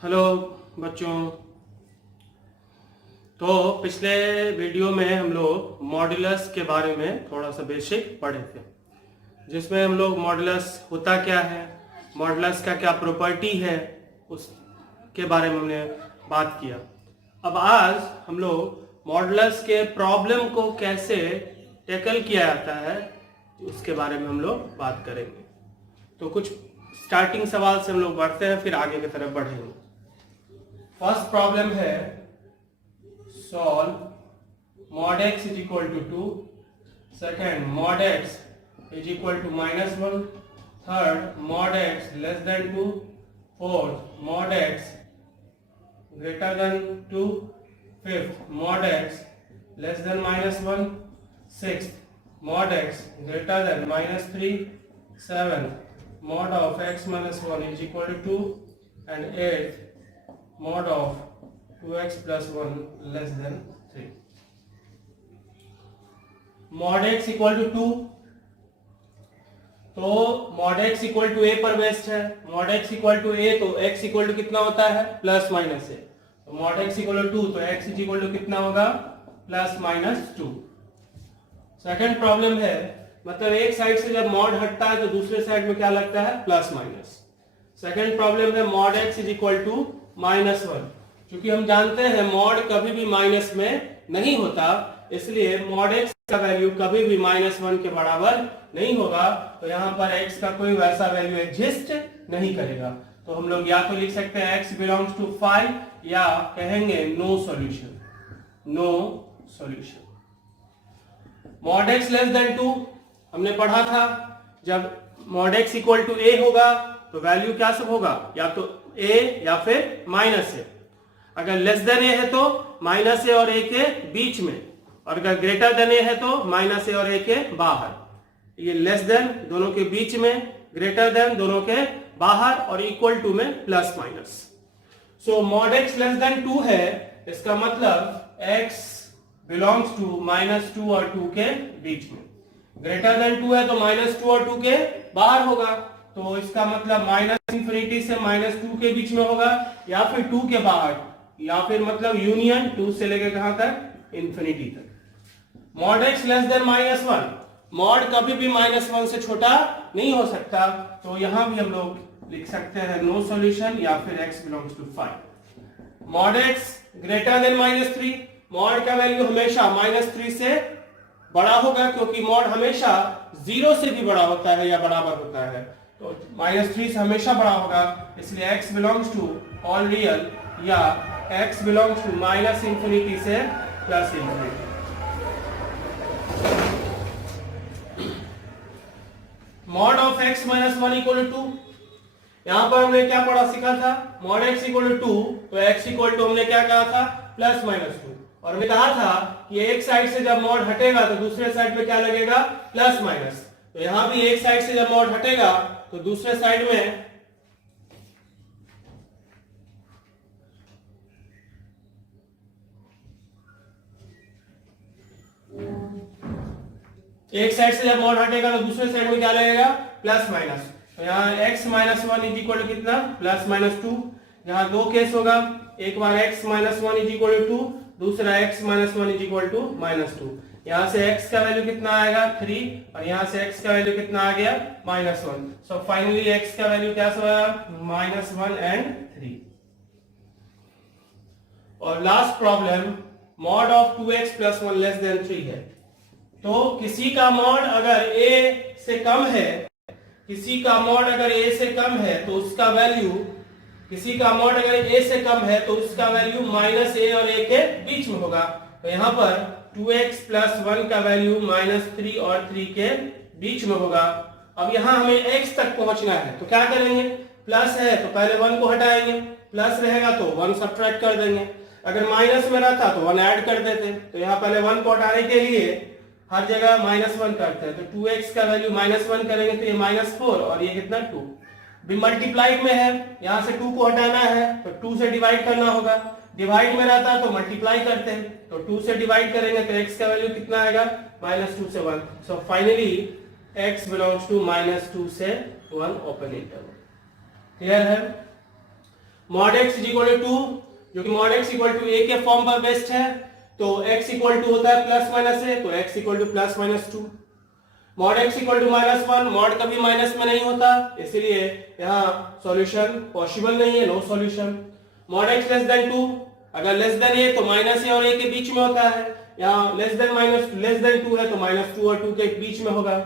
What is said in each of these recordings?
Hello बच्चों। तो पिछले वीडियो में हम लोग मॉड्यूलस के बारे में थोड़ा सा बेसिक पढ़े थे, जिसमें हम लोग मॉड्यूलस होता क्या है, मॉड्यूलस का क्या प्रॉपर्टी है, उसके बारे में हमने बात किया। अब आज हम लोग मॉड्यूलस के प्रॉब्लम को कैसे टैकल किया जाता है उसके बारे में हम लोग बात करेंगे। तो कुछ स्टार्टिंग सवाल से हम लोग बढ़ते हैं, फिर आगे की तरफ बढ़ेंगे। फर्स्ट प्रॉब्लम है solve mod x is equal to 2, second mod x is equal to -1, third mod x less than 2, fourth mod x greater than 2, fifth mod x less than -1, sixth mod x greater than -3, seventh mod of x minus 1 is equal to 2, and eighth mod of 2x plus 1 less than 3. mod x equal to 2, तो mod x equal to a पर based है। mod x equal to a तो x equal to कितना होता है, plus minus a। तो mod x equal to 2 तो x is equal to कितना होगा, प्लस माइनस 2। सेकेंड प्रॉब्लम है, मतलब एक साइड से जब मॉड हटता है तो दूसरे साइड में क्या लगता है, प्लस माइनस। सेकेंड प्रॉब्लम है mod x is equal to -1। क्योंकि हम जानते हैं मॉड कभी भी माइनस में नहीं होता, इसलिए मॉड x का वैल्यू कभी भी -1 के बराबर नहीं होगा। तो यहाँ पर x का कोई वैसा वैल्यू एग्जिस्ट नहीं करेगा। तो हम लोग या तो लिख सकते हैं x बिलोंग्स टू 5, या कहेंगे no solution, no solution. Mod x less than 2 हमने पढ़ा था, जब mod x equal to a होगा तो वैल्यू क्या सब होगा, या तो a या फिर -a। अगर लेस देन a है तो -a और a के बीच में, और अगर ग्रेटर देन a है तो -a और a के बाहर। ये लेस देन दोनों के बीच में, ग्रेटर देन दोनों के बाहर, और इक्वल टू में प्लस माइनस। सो mod x लेस देन 2 है, इसका मतलब x बिलोंग्स टू -2 और 2 के बीच में। ग्रेटर देन 2 है तो -2 और 2 के बाहर होगा, तो इसका मतलब -∞ से -2 के बीच में होगा, या फिर 2 के बाहर, या फिर मतलब यूनियन 2 से लेकर कहां तक, इंफिनिटी तक। mod x less than -1, mod कभी भी -1 से छोटा नहीं हो सकता, तो यहां भी हम लोग लिख सकते हैं नो सॉल्यूशन, या फिर x belongs to 5। mod x greater than -3, mod का वैल्यू हमेशा -3 से बड़ा होगा, क्योंकि मॉड हमेशा 0 से भी बड़ा होता है या बराबर होता है, तो -3 से हमेशा बड़ा होगा, इसलिए x belongs to all real, या x बिलोंग्स टू -∞ से +∞। mod of x minus 1 equal to 2, यहां पर हमने क्या पढ़ा सीखा था, mod x equal to 2 तो x equal to हमने क्या कहा था, +-2, और हमने कहा था कि एक साइड से जब मॉड हटेगा तो दूसरे साइड पे क्या लगेगा, प्लस माइनस। तो यहां भी एक साइड से जब मॉड हटेगा तो दूसरे साइड में एक साइड से जब मॉड हटेगा तो दूसरे साइड में क्या लगेगा, प्लस माइनस। तो यहाँ x -1 इज इक्वल टू कितना, +-2। यहाँ दो केस होगा, एक बार x -1 इज इक्वल टू 2, दूसरा x -1 इज इक्वल टू -2। यहाँ से x का वैल्यू कितना आएगा, 3, और यहाँ से x का वैल्यू कितना आ गया, -1। सो फाइनली x का वैल्यू क्या आया, -1 एंड 3। और last problem mod of 2x plus 1 less than 3 है। तो किसी का मॉड अगर a से कम है, किसी का मॉड अगर a से कम है तो उसका वैल्यू, किसी का मॉड अगर a से कम है तो उसका वैल्यू -a और a के बीच में होगा। तो यहाँ पर 2x plus 1 का वैल्यू -3 और 3 के बीच में होगा। अब यहाँ हमें x तक पहुंचना है, तो क्या करेंगे, प्लस है तो पहले 1 को हटाएंगे, प्लस रहेगा तो 1 सब्ट्रैक्ट कर देंगे, अगर माइनस में रहता तो 1 ऐड कर देते। तो यहाँ पहले 1 को हटाने के लिए हर जगह -1 करते हैं, तो 2x का वैल्यू -1 करेंगे तो ये -4, और ये कितना 2 भी मल्टीप्लाइड में है, यहाँ से 2 को हटाना है तो 2 से डिवाइड करना होगा, डिवाइड में रहता है तो मल्टीप्लाई करते हैं, तो 2 से डिवाइड करेंगे तो x का वैल्यू कितना आएगा, -2 से 1। So finally x belongs to -2 से 1 ओपन इंटरवल। क्लियर है। Mod x is equal to 2, जो कि mod x equal to a के फॉर्म पर बेस्ड है, तो x इक्वल टू होता है प्लस माइनस a, तो x equal to plus minus 2। Mod x equal to -1, mod कभी माइनस में नहीं होता, इसलिए यहाँ सॉल्यूशन पॉसिबल नहीं है, no solution. Mod x less than 2, अगर लेस देन a तो माइनस a और a के बीच में होता है, यहाँ लेस देन 2 है तो -2 और 2 के बीच में होगा।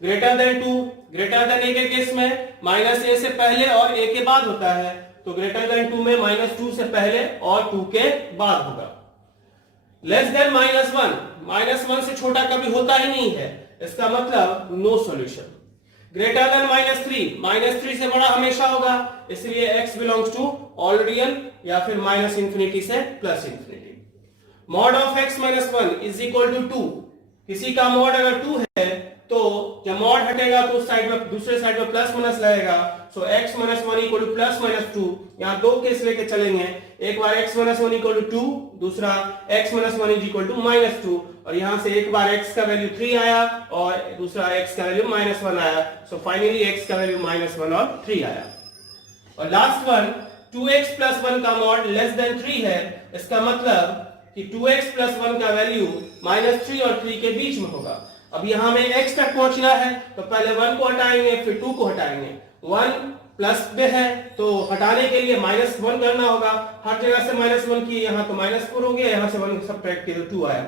Greater than 2, greater than a के केस में माइनस a से पहले और a के बाद होता है, तो ग्रेटर देन 2 में -2 से पहले और 2 के बाद होगा। लेस देन -1 से छोटा कभी होता ही नहीं है, इसका मतलब नो सॉल्यूशन। ग्रेटर देन -3 से बड़ा हमेशा होगा, इसलिए x belongs to all real या फिर -∞ से +∞। Mod of x -1 is equal to 2, किसी का मॉड अगर 2 है तो जब मॉड हटेगा तो उस साइड में दूसरे साइड में प्लस माइनस लगेगा, सो x -1 इक्वल टू +-2। यहाँ दो केस लेके चलेंगे, एक बार x -1 इक्वल टू 2, दूसरा x -1 इज इक्वल टू -2, और यहाँ से एक बार x का वैल्यू 3 आया और दूसरा x का वैल्यू -1 आया, सो फाइनली x का वैल्यू -1 और 3 आया। और लास्ट वन 2x + 1 का मॉड लेस देन 3 है, इसका मतलब कि 2x + 1 का वैल्यू -3 और 3 के बीच में होगा। अब यहाँ में x तक पहुंचना है तो पहले 1 को हटाएंगे फिर 2 को हटाएंगे। 1 प्लस में है तो हटाने के लिए -1 करना होगा, हर जगह से -1 किए, यहाँ तो -4 हो गया, यहाँ से 1 सब्ट्रैक्ट किए तो 2 आया।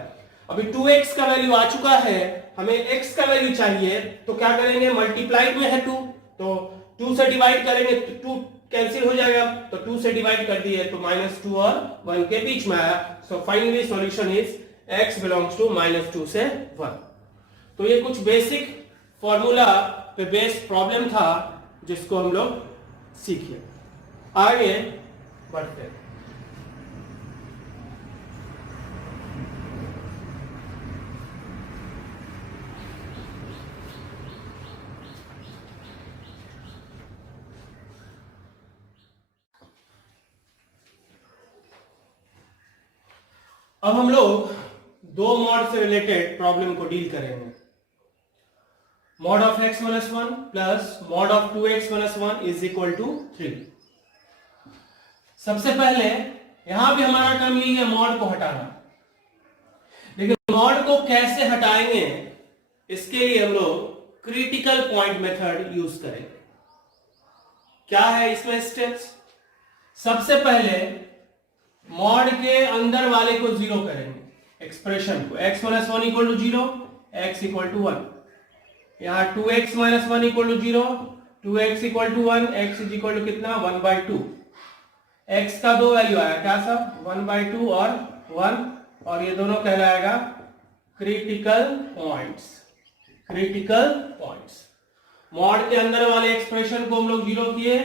अभी 2x का वैल्यू आ चुका है, हमें x का वैल्यू चाहिए, तो क्या करेंगे, मल्टीप्लाइड में है 2 तो 2 से डिवाइड करेंगे तो 2 कैंसिल हो जाएगा, तो 2 से डिवाइड कर दिए तो -2 और 1 के बीच में आया। So finally solution is x belongs to -2 से 1। तो ये कुछ बेसिक फॉर्मूला पे बेस्ड प्रॉब्लम था जिसको हम लोग सीखे। आगे बढ़ते हैं। अब हम लोग दो मॉड से रिलेटेड प्रॉब्लम को डील करेंगे। Mod of x -1 plus mod of 2x -1 is equal to 3। सबसे पहले यहां भी हमारा काम यही है मॉड को हटाना, लेकिन मॉड को कैसे हटाएंगे इसके लिए हम लोग क्रिटिकल पॉइंट मेथड यूज करेंगे। क्या है इसमें स्टेप्स? सबसे पहले मॉड के अंदर वाले को 0 करेंगे, एक्सप्रेशन को x -1 equal to 0, x equal to 1। यहाँ 2x -1 equal to 0, 2x equal to 1, x is equal to कितना 1/2। x का दो वैल्यू आया, क्या सब 1/2 और 1, और ये दोनों कहलाएगा critical points. Critical points mod के अंदर वाले एक्सप्रेशन को हम लोग 0 किए,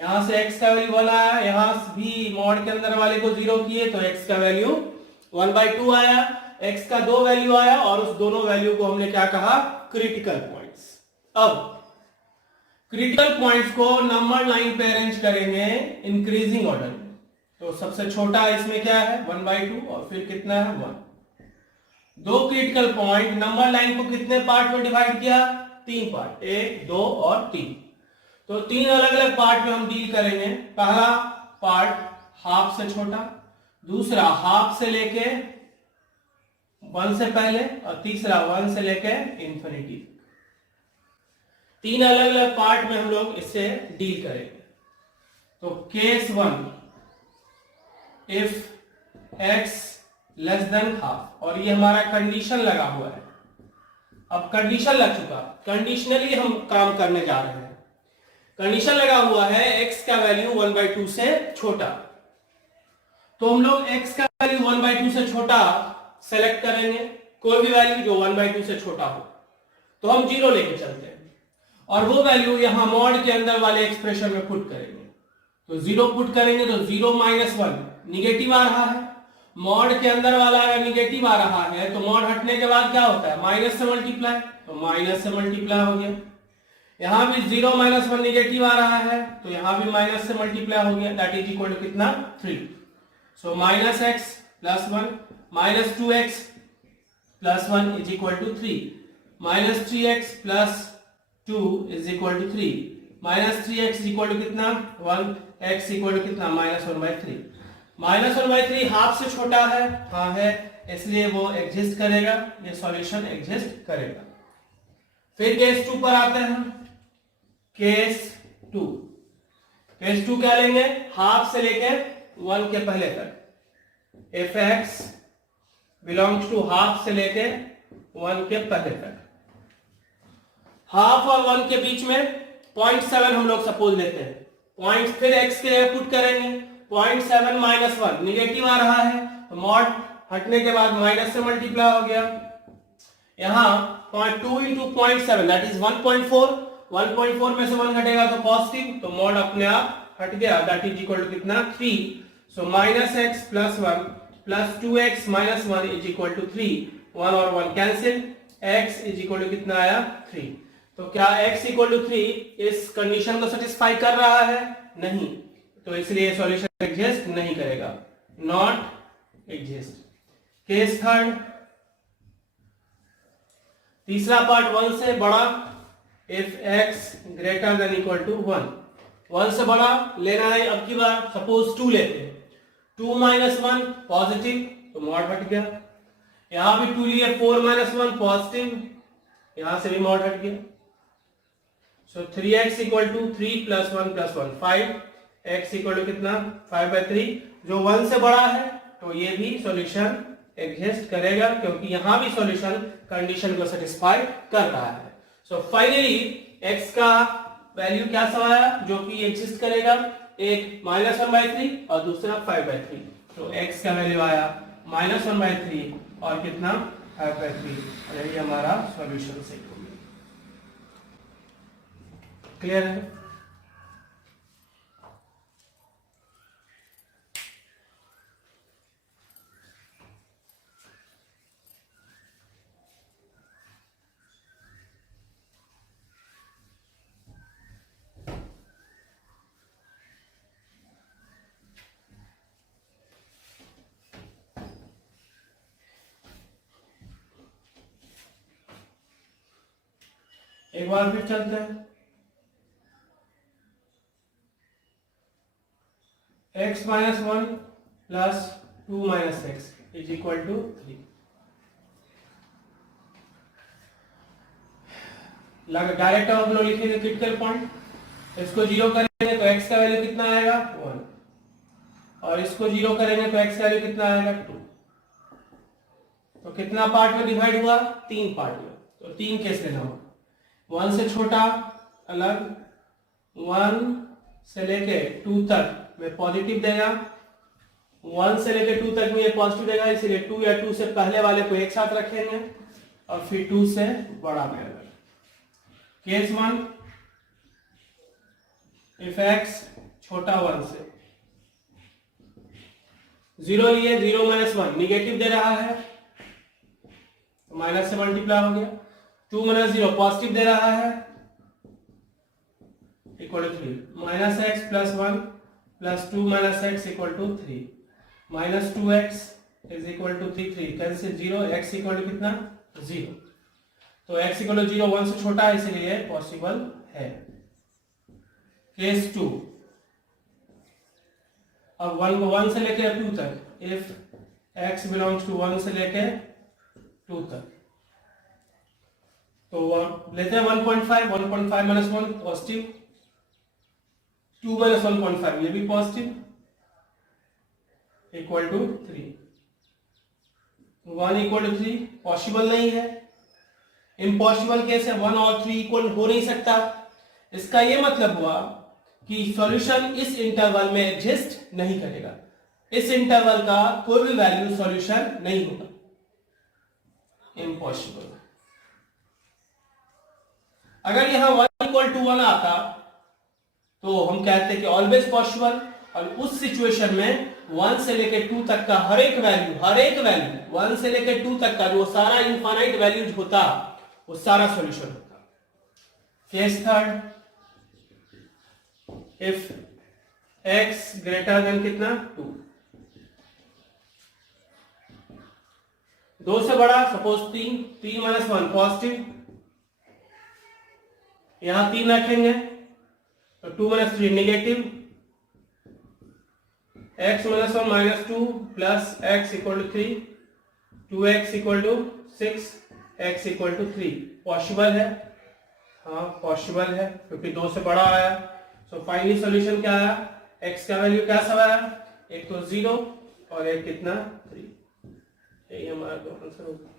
यहां से x का वैल्यू 1 आया, यहां भी मॉड के अंदर वाले को 0 किए तो x का वैल्यू 1/2 आया, x का दो वैल्यू आया और उस दोनों वैल्यू को हमने क्या कहा, क्रिटिकल पॉइंट्स। अब क्रिटिकल पॉइंट्स को नंबर लाइन पे अरेंज करेंगे इंक्रीजिंग ऑर्डर में। तो सबसे छोटा इसमें क्या है 1/2 और फिर कितना है 1। दो क्रिटिकल पॉइंट नंबर लाइन को कितने पार्ट में डिवाइड किया, 3 पार्ट, 1, 2 और 3। तो 3 अलग अलग पार्ट में हम डील करेंगे। पहला पार्ट हाफ से छोटा, दूसरा हाफ से लेके 1 से पहले, और तीसरा 1 से लेके इंफिनिटी। 3 अलग अलग पार्ट में हम लोग इससे डील करेंगे। तो case 1 if x less than half, और ये हमारा कंडीशन लगा हुआ है। अब कंडीशन लग चुका, कंडीशनली हम काम करने जा रहे हैं। कंडीशन लगा हुआ है x का वैल्यू 1/2 से छोटा, तो हम लोग x का वैल्यू 1/2 से छोटा सेलेक्ट करेंगे, कोई भी वैल्यू जो 1/2 से छोटा हो, तो हम 0 लेके चलते हैं और वो वैल्यू यहां मॉड के अंदर वाले एक्सप्रेशन में पुट करेंगे। तो 0 पुट करेंगे तो 0 -1 निगेटिव आ रहा है, मॉड के अंदर वाला अगर निगेटिव आ रहा है तो मॉड हटने के बाद क्या होता है, माइनस से मल्टीप्लाई, तो माइनस से मल्टीप्लाई हो गया। यहां भी 0 -1 निगेटिव आ रहा है तो यहां भी माइनस से मल्टीप्लाई हो गया, दैट इज इक्वल टू कितना 3। So -x + 1 -2x + 1 is equal to 3, -3x + 2 is equal to 3, -3x is equal to कितना 1, x इक्वल टू कितना -1/3। -1/3 हाफ से छोटा है, हाँ है, इसलिए वो एग्जिस्ट करेगा, ये सॉल्यूशन एग्जिस्ट करेगा। फिर केस 2 पर आते हैं। केस 2 क्या लेंगे, हाफ से लेके 1 के पहले तक। If x belongs to half से लेके 1 के पहले तक, हाफ और 1 के बीच में 0.7 हम लोग सपोज लेते हैं। पॉइंट फिर x के लिए पुट करेंगे, 0.7 -1 निगेटिव आ रहा है, तो मॉड हटने के बाद माइनस से मल्टीप्लाई हो गया। यहां 0.2 इंटू 0.7 दैट इज 1.4, 1.4 में से 1 घटेगा तो पॉजिटिव, तो मॉड अपने आप हट गया, दैट इज इक्वल टू कितना 3। So -x + 1 + 2x - 1 is equal to 3, 1 और 1 cancel, x is equal to कितना आया 3। तो क्या x इक्वल टू 3 इस कंडीशन को सेटिस्फाई कर रहा है? नहीं, तो इसलिए सॉल्यूशन एग्जिस्ट नहीं करेगा, नॉट एग्जिस्ट। केस थर्ड, तीसरा पार्ट 1 से बड़ा, if x greater than equal to 1, 1 से बड़ा लेना है। अब की बार सपोज 2 लेते हैं, 2 - 1 पॉजिटिव, तो मॉड हट गया। यहां भी 2 लिए, 4 - 1 पॉजिटिव, यहां से भी मॉड हट गया। So 3x equal to 3 + 1 + 1 5, x equal to कितना 5/3। जो 1 से बड़ा है तो ये भी सॉल्यूशन एग्जिस्ट करेगा, क्योंकि यहां भी सॉल्यूशन कंडीशन को सेटिस्फाई कर रहा है। सो फाइनली x का वैल्यू क्या आया जो कि एग्जिस्ट करेगा, एक -1/3 और दूसरा 5/3। तो x का वैल्यू आया -1/3 और कितना 5/3, यही हमारा सॉल्यूशन सेट हो गया। क्लियर है? एक बार फिर चलते हैं। x - 1 + 2 - x is equal to 3। Direct हम लोग लिखेंगे क्रिटिकल पॉइंट, इसको 0 करेंगे तो x का वैल्यू कितना आएगा 1, और इसको 0 करेंगे तो x का वैल्यू कितना आएगा 2। तो कितना पार्ट में डिवाइड हुआ, 3 पार्ट में, तो 3 केस लेना होगा। 1 से छोटा अलग, 1 से लेके 2 तक में पॉजिटिव देगा, 1 से लेके 2 तक में ये पॉजिटिव देगा, इसलिए 2 या 2 से पहले वाले को एक साथ रखेंगे और फिर 2 से बड़ा में। केस 1, इफ x छोटा 1 से, 0 लिए, 0 - 1 निगेटिव दे रहा है, माइनस से मल्टीप्लाई हो गया। 2 - 0 पॉजिटिव दे रहा है, equal to 3, -x + 1 + 2 - x equal to 3, -2x is equal to 3 cancel 0, x equal to कितना 0। तो x इक्वल टू 0 1 से छोटा है, इसलिए पॉसिबल है। केस 2, अब 1 से लेके 2 तक, इफ x बिलोंग्स टू 1 से लेके 2 तक, तो लेते हैं 1.5, 1.5 - 1 पॉजिटिव, 2 - 1.5 ये भी positive, equal to 3, 1 equal to 3 possible नहीं है, इम्पॉसिबल केस है, 1 और 3 इक्वल हो नहीं सकता। इसका ये मतलब हुआ कि सॉल्यूशन इस इंटरवल में एग्जिस्ट नहीं करेगा, इस इंटरवल का कोई भी वैल्यू सॉल्यूशन नहीं होगा, इम्पॉसिबल। अगर यहां 1 इक्वल टू 1 आता तो हम कहते हैं कि ऑलवेज पॉसिबल, और उस सिचुएशन में 1 से लेके 2 तक का हर एक वैल्यू 1 से लेके 2 तक का जो सारा इनफाइनाइट वैल्यूज होता वो सारा सॉल्यूशन होता। Case third, if x greater then कितना 2, 2 से बड़ा, सपोज 3 - 1 पॉजिटिव, यहां 3 रखेंगे तो 2 - 3 negative, x minus 1 minus 2 plus x equal to 3, 2x equal to 6, x equal to 3 possible है? हाँ पॉसिबल है क्योंकि 2 से बड़ा आया। सो फाइनली सॉल्यूशन क्या आया? x का वैल्यू क्या सब आया? एक तो 0 और एक कितना 3। यही हमारा आंसर होगा।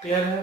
क्लियर है?